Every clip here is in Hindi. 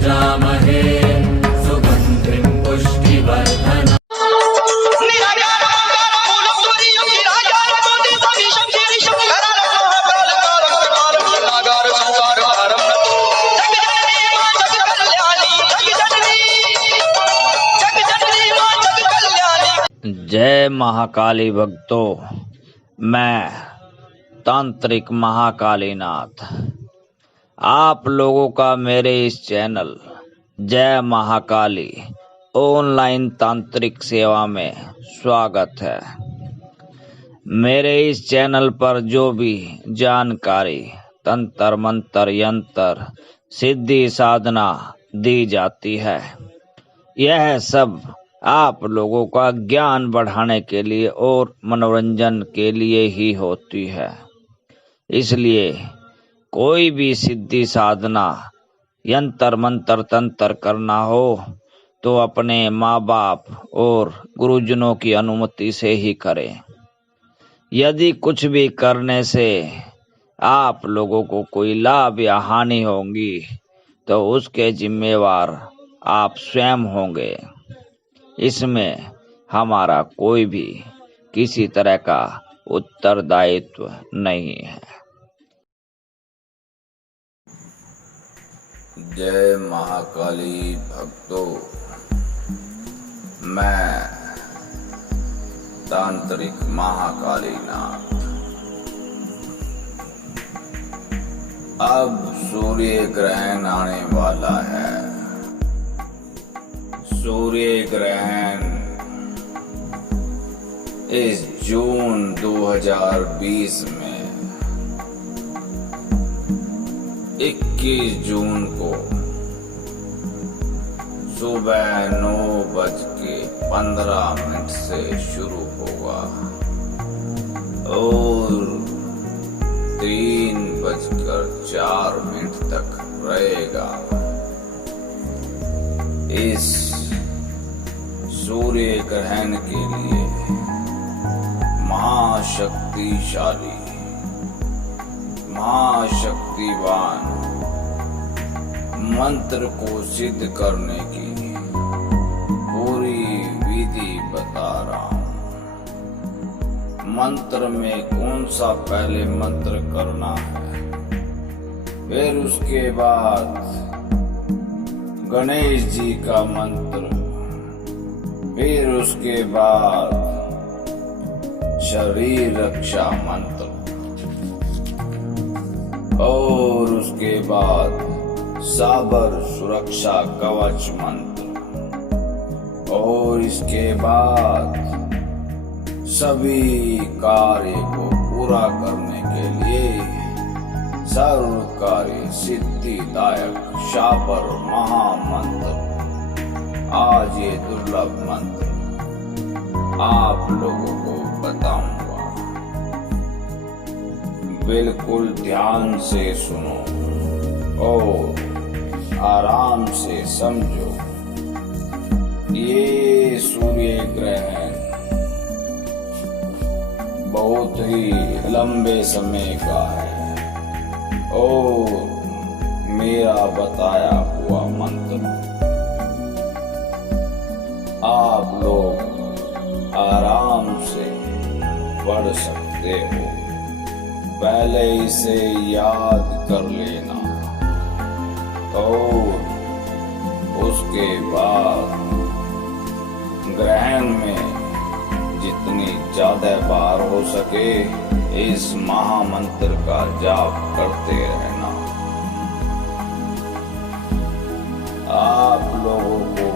यजामहे सुगन्धिं पुष्टिवर्धनम्। जय महाकाली भक्तों, मैं तांत्रिक महाकालीनाथ आप लोगों का मेरे इस चैनल जय महाकाली ऑनलाइन तांत्रिक सेवा में स्वागत है। मेरे इस चैनल पर जो भी जानकारी तंत्र मंत्र यंत्र सिद्धि साधना दी जाती है, यह सब आप लोगों का ज्ञान बढ़ाने के लिए और मनोरंजन के लिए ही होती है। इसलिए कोई भी सिद्धि साधना यंत्र मंत्र तंत्र करना हो तो अपने माँ बाप और गुरुजनों की अनुमति से ही करें। यदि कुछ भी करने से आप लोगों को कोई लाभ या हानि होगी तो उसके जिम्मेवार आप स्वयं होंगे। इसमें हमारा कोई भी किसी तरह का उत्तरदायित्व नहीं है। जय महाकाली भक्तों, मैं तांत्रिक महाकालीनाथ। अब सूर्य ग्रहण आने वाला है। सूर्य ग्रहण इस जून 2020 में 21 जून को सुबह 9:15 से शुरू होगा और 3:04 तक रहेगा। इस सूर्य ग्रहण के लिए महाशक्तिशाली महाशक्तिवान मंत्र को सिद्ध करने की पूरी विधि बता रहा हूं। मंत्र में कौन सा पहले मंत्र करना है, फिर उसके बाद गणेश जी का मंत्र, फिर उसके बाद शरीर रक्षा मंत्र और उसके बाद साबर सुरक्षा कवच मंत्र और इसके बाद सभी कार्य को पूरा करने के लिए सर्व कार्य सिद्धिदायक शापर महामंत्र। आज ये दुर्लभ मंत्र आप लोगों को बताऊंगा। बिल्कुल ध्यान से सुनो और आराम से समझो। ये सूर्य ग्रहण बहुत ही लंबे समय का है और मेरा बताया हुआ मंत्र आप लोग आराम से पढ़ सकते हो। पहले इसे याद कर लेना और उसके बाद ग्रहण में जितनी ज्यादा बार हो सके इस महामंत्र का जाप करते रहना। आप लोगों को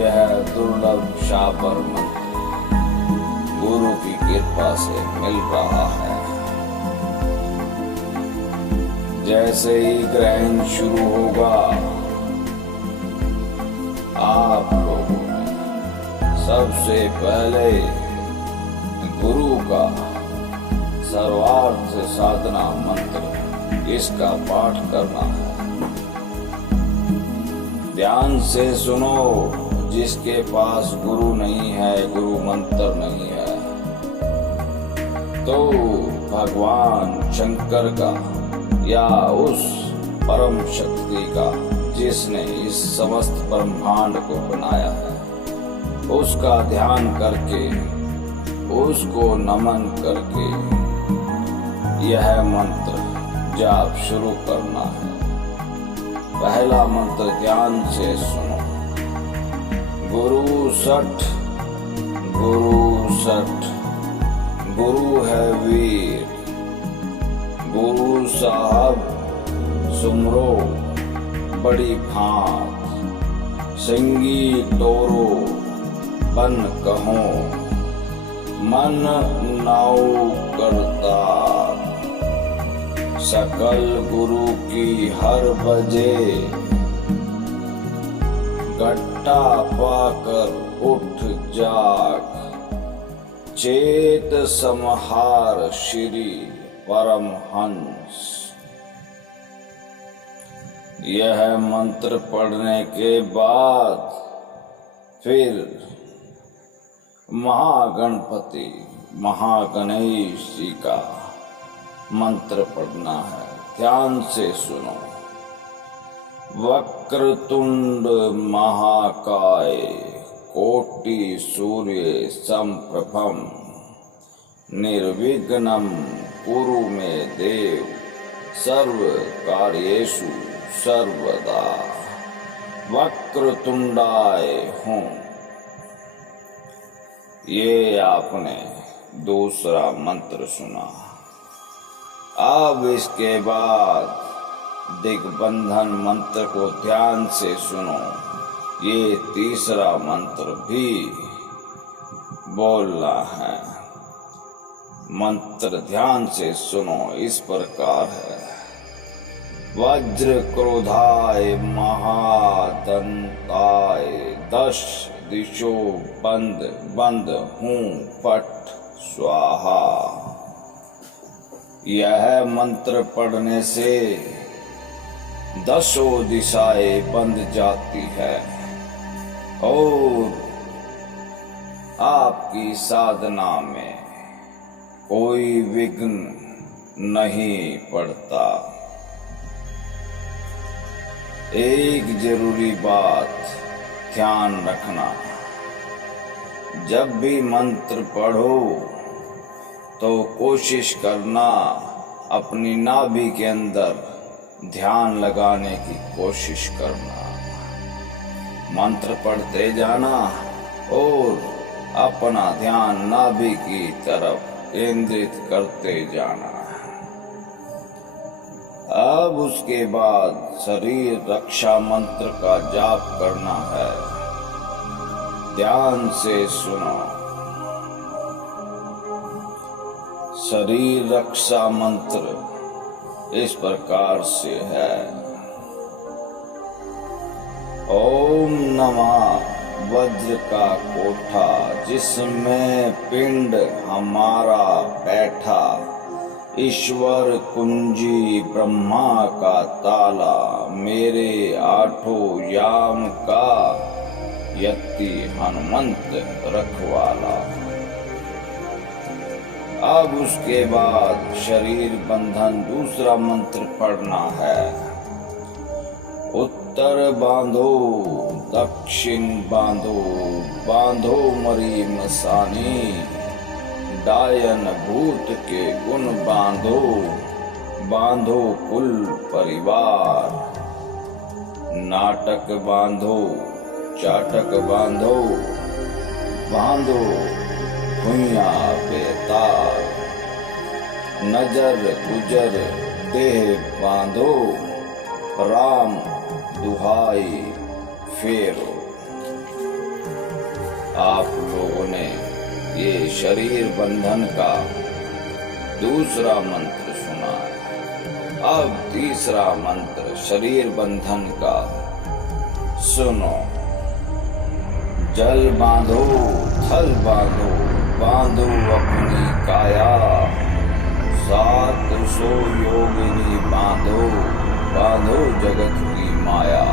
यह दुर्लभ शापर मंत्र गुरु की कृपा से मिल रहा है। जैसे ही ग्रहण शुरू होगा आप लोगों ने सबसे पहले गुरु का सर्वार्थ साधना मंत्र इसका पाठ करना है। ध्यान से सुनो। जिसके पास गुरु नहीं है, गुरु मंत्र नहीं है, तो भगवान शंकर का या उस परम शक्ति का जिसने इस समस्त ब्रह्मांड को बनाया है, उसका ध्यान करके, उसको नमन करके यह मंत्र जाप शुरू करना है। पहला मंत्र ध्यान से सुनो। गुरु सठ, गुरु सठ, गुरु है वीर, गुरु साहब सुमरो बड़ी भांत, सिंगी टोरो बन कहो, मन नाउ करता, सकल गुरु की हर बजे, गट्टा पाकर उठ जाग, चेत समहार श्री परमहंस। यह मंत्र पढ़ने के बाद फिर महागणपति महागणेश जी का मंत्र पढ़ना है। ध्यान से सुनो। वक्रतुंड महाकाय कोटि सूर्य समप्रभम, निर्विघ्नं कुरु मे देव, सर्व कार्येषु सर्वदा। वक्रतुंडाय हूँ। ये आपने दूसरा मंत्र सुना। अब इसके बाद दिग्बंधन मंत्र को ध्यान से सुनो। ये तीसरा मंत्र भी बोलना है। मंत्र ध्यान से सुनो, इस प्रकार है। वज्र क्रोधाय महादंताय, दश दिशो बंद बंद हूँ पट स्वाहा। यह मंत्र पढ़ने से दसों दिशाएं बंद जाती है और आपकी साधना में कोई विघ्न नहीं पड़ता। एक जरूरी बात ध्यान रखना, जब भी मंत्र पढ़ो तो कोशिश करना अपनी नाभि के अंदर ध्यान लगाने की कोशिश करना। मंत्र पढ़ते जाना और अपना ध्यान नाभि की तरफ केंद्रित करते जाना। अब उसके बाद शरीर रक्षा मंत्र का जाप करना है। ध्यान से सुनो। शरीर रक्षा मंत्र इस प्रकार से है। ओम नमः वज्र का कोठा, जिसमें पिंड हमारा बैठा, ईश्वर कुंजी ब्रह्मा का ताला, मेरे आठों याम का यति हनुमंत रखवाला। अब उसके बाद शरीर बंधन दूसरा मंत्र पढ़ना है। उत्तर बांधो दक्षिण बांधो, बांधो मरी मसानी, डायन भूत के गुण बांधो, बांधो कुल परिवार। नाटक बांधो चाटक बांधो, बांधो भुइया बेतार। नजर गुजर देह बांधो, राम दुहाई फेरो। आप लोगों ने ये शरीर बंधन का दूसरा मंत्र सुना। अब तीसरा मंत्र शरीर बंधन का सुनो। जल बांधो थल बांधो, बांधो अपनी काया। 700 योगिनी बांधो, बांधो जगत की माया।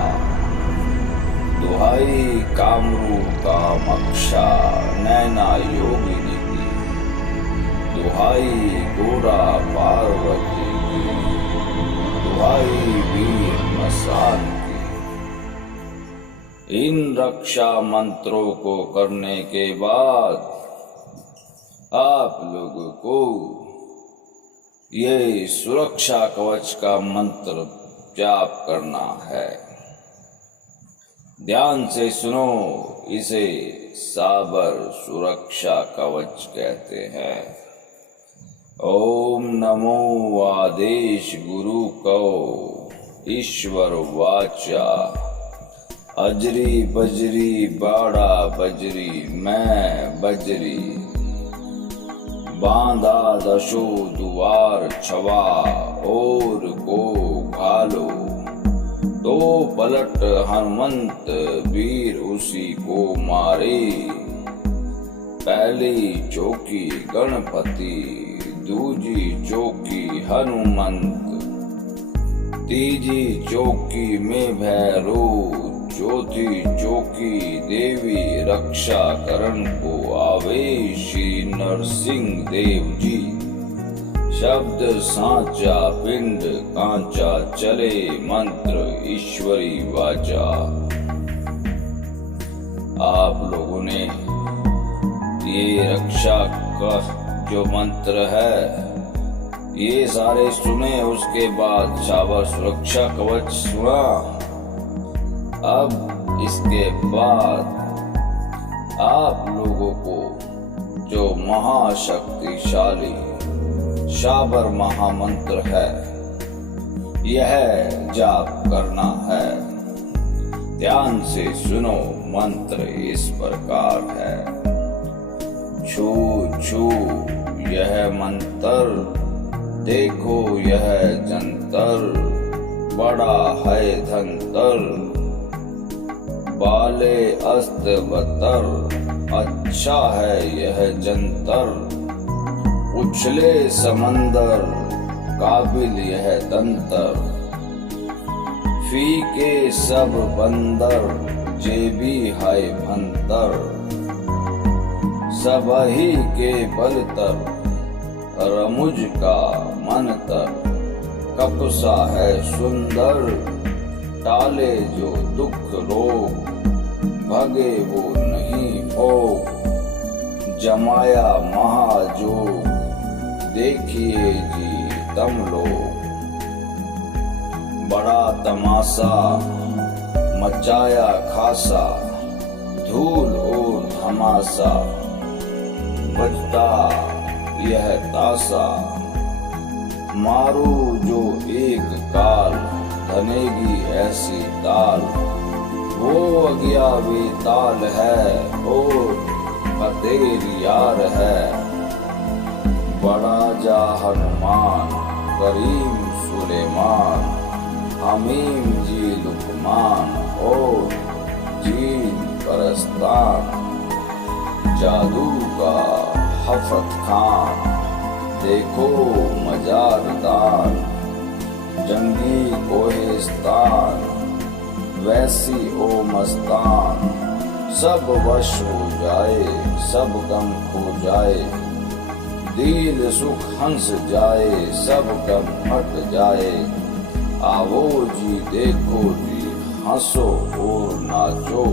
दुहाई कामरू कामक्षा, नैना योगिनी की। दुहाई गोरा पार्वती की, दुहाई वीर मसान की। इन रक्षा मंत्रों को करने के बाद आप लोगों को ये सुरक्षा कवच का मंत्र जाप करना है। ध्यान से सुनो, इसे साबर सुरक्षा कवच कहते हैं। ओम नमो आदेश गुरु को ईश्वर वाचा, अजरी बजरी बाड़ा बजरी मैं बजरी, बांधा दशो दुआर छवा और को घालो, तो पलट हनुमंत वीर उसी को मारे, पहली चौकी गणपति दूजी चौकी हनुमंत, तीजी चौकी में भैरव, चौथी चौकी देवी रक्षा करण को आवे श्री नरसिंह देव जी। शब्द सांचा पिंड कांचा चले मंत्र ईश्वरी वाचा। आप लोगों ने ये रक्षा का जो मंत्र है ये सारे सुने, उसके बाद साबर सुरक्षा कवच सुना। अब इसके बाद आप लोगों को जो महाशक्तिशाली साबर महामंत्र है यह जाप करना है। ध्यान से सुनो, मंत्र इस प्रकार है। छू छू यह मंत्र, देखो यह जंतर, बड़ा है धंतर, बाले अस्त बतर, अच्छा है यह जंतर, उछले समंदर, काबिल यह तंतर, फीके सब बंदर, जेबी है भंतर, सबही के बलतर, रमुज का मनतर, कपसा है सुंदर, टाले जो दुख रोग, भगे वो नहीं हो, जमाया महाजोग, देखिए जी तम लोग, बड़ा तमाशा मचाया खासा, धूल और धमासा, बजता यह तासा, मारो जो एक काल, धनेगी ऐसी ताल, वो अज्ञावी ताल है और कतेर यार है, बड़ा जा हनुमान, करीम सुलेमान, हमीम जी लुकमान और जीन परस्तान, जादू का हफत खान, देखो मजारदान, जंगी कोहिस्तान, वैसी ओ मस्तान, सब वश हो जाए, सब गम खो जाए, दीन सुख हंस जाए, सब गम हट जाए, आवो जी देखो जी, हंसो और नाचो,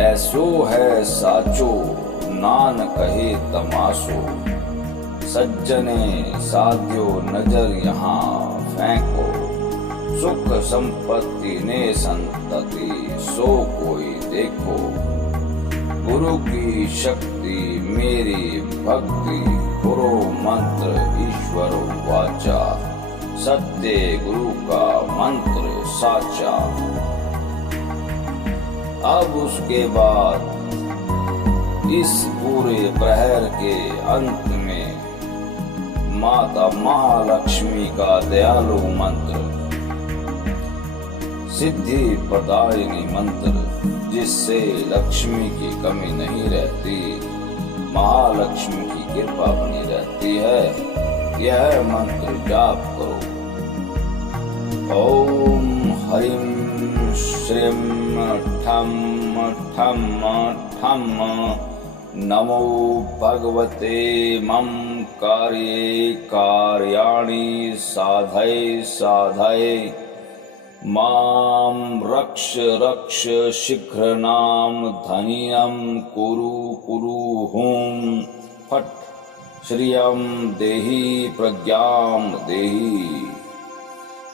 ऐसो है साचो, नान कहे तमाशो, सज्जने साध्यो नजर यहाँ फेंको, सुख संपत्ति ने संतति सो कोई देखो, गुरु की शक्ति मेरी भक्ति, गुरु मंत्र ईश्वर वाचा, सत्य गुरु का मंत्र साचा। अब उसके बाद इस पूरे प्रहर के अंत में माता महालक्ष्मी का दयालु मंत्र, सिद्धि प्रदायिनी मंत्र, जिससे लक्ष्मी की कमी नहीं रहती, महालक्ष्मी की कृपा बनी रहती है, यह मंत्र जाप करो। ओम हरिम श्रीम ठम ठम ठम नमो भगवते मम कार्ये कार्याणि साधये साधये मां रक्ष रक्ष शीघ्रनाम धनियं कुरु कुरु हुं फट् श्रियं देहि प्रज्ञां देहि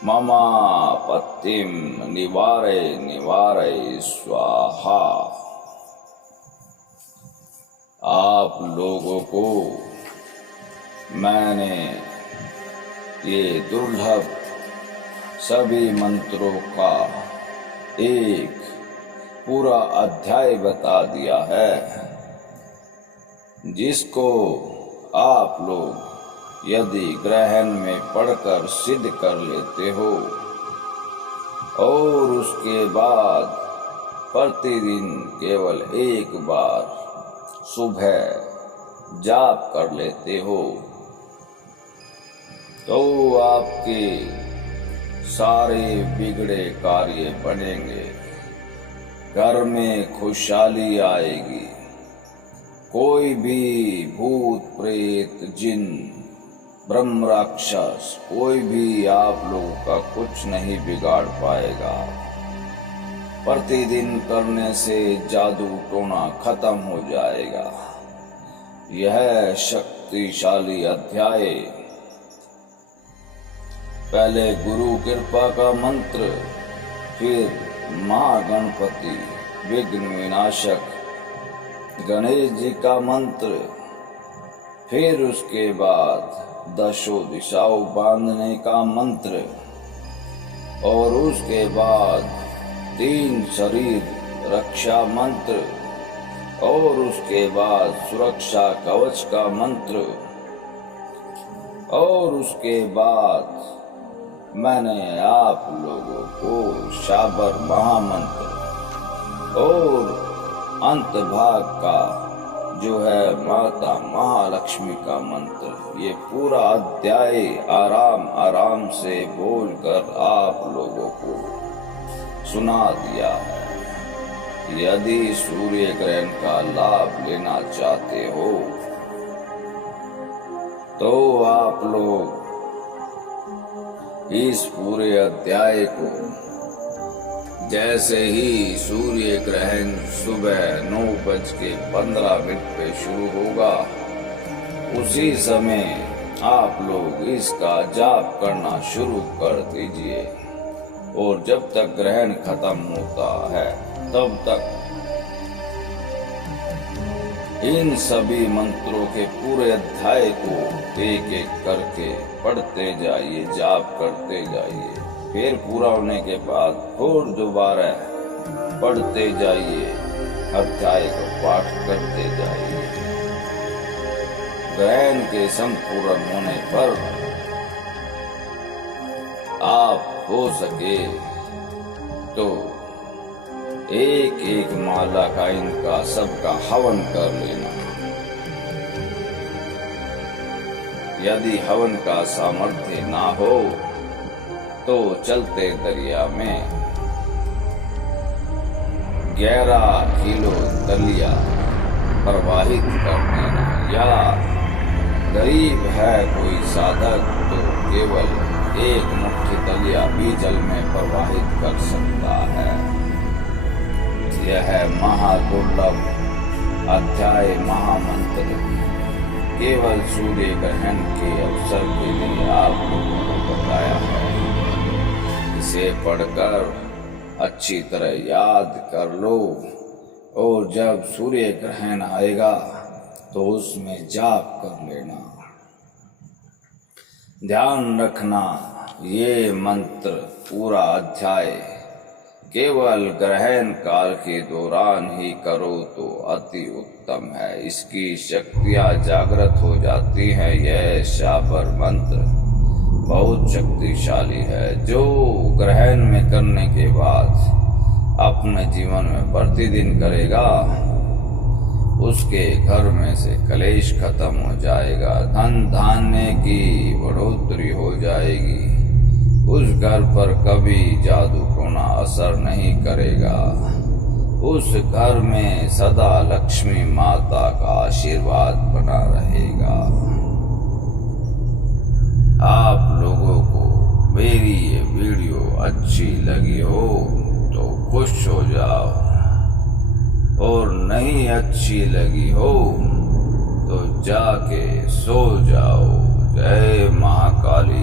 ममापत्तिं निवारय निवारय स्वाहा। आप लोगों को मैंने ये दुर्लभ सभी मंत्रों का एक पूरा अध्याय बता दिया है, जिसको आप लोग यदि ग्रहण में पढ़कर सिद्ध कर लेते हो और उसके बाद प्रतिदिन केवल एक बार सुबह जाप कर लेते हो, तो आपके सारे बिगड़े कार्य बनेंगे, घर में खुशहाली आएगी, कोई भी भूत प्रेत जिन ब्रह्म राक्षस कोई भी आप लोगों का कुछ नहीं बिगाड़ पाएगा। प्रतिदिन करने से जादू टोना खत्म हो जाएगा। यह शक्तिशाली अध्याय पहले गुरु कृपा का मंत्र, फिर महागणपति विघ्न विनाशक गणेश जी का मंत्र, फिर उसके बाद दशों दिशाओं बांधने का मंत्र, और उसके बाद 3 शरीर रक्षा मंत्र, और उसके बाद सुरक्षा कवच का मंत्र, और उसके बाद मैंने आप लोगों को शाबर महामंत्र और अंत भाग का जो है माता महालक्ष्मी का मंत्र, ये पूरा अध्याय आराम आराम से बोलकर आप लोगों को सुना दिया है। यदि सूर्य ग्रहण का लाभ लेना चाहते हो तो आप लोग इस पूरे अध्याय को जैसे ही सूर्य ग्रहण सुबह 9:15 पे शुरू होगा, उसी समय आप लोग इसका जाप करना शुरू कर दीजिए, और जब तक ग्रहण खत्म होता है तब तक इन सभी मंत्रों के पूरे अध्याय को एक एक करके पढ़ते जाइए, जाप करते जाइए, फिर पूरा होने के बाद और दोबारा पढ़ते जाइए, अध्याय को पाठ करते जाइए। ग्रहण के संपूर्ण होने पर आप हो सके तो एक एक माला का इनका सबका हवन कर लेना। यदि हवन का सामर्थ्य ना हो तो चलते दरिया में 11 किलो दलिया प्रवाहित कर देना, या गरीब है कोई साधक तो केवल 1 मुट्ठी दलिया भी जल में प्रवाहित कर सकता है। यह महादुर्लभ अध्याय महामंत्र केवल सूर्य ग्रहण के अवसर के लिए आप लोगों को बताया है। इसे पढ़कर अच्छी तरह याद कर लो, और जब सूर्य ग्रहण आएगा तो उसमें जाप कर लेना। ध्यान रखना, ये मंत्र पूरा अध्याय केवल ग्रहण काल के दौरान ही करो तो अति उत्तम है। इसकी शक्तियाँ जागृत हो जाती हैं। यह शाबर मंत्र बहुत शक्तिशाली है, जो ग्रहण में करने के बाद अपने जीवन में प्रतिदिन करेगा, उसके घर में से कलेश खत्म हो जाएगा, धन धान्य की बढ़ोतरी हो जाएगी, उस घर पर कभी जादू टोना असर नहीं करेगा, उस घर में सदा लक्ष्मी माता का आशीर्वाद बना रहेगा। आप लोगों को मेरी ये वीडियो अच्छी लगी हो तो खुश हो जाओ, और नहीं अच्छी लगी हो तो जाके सो जाओ। जय महाकाली।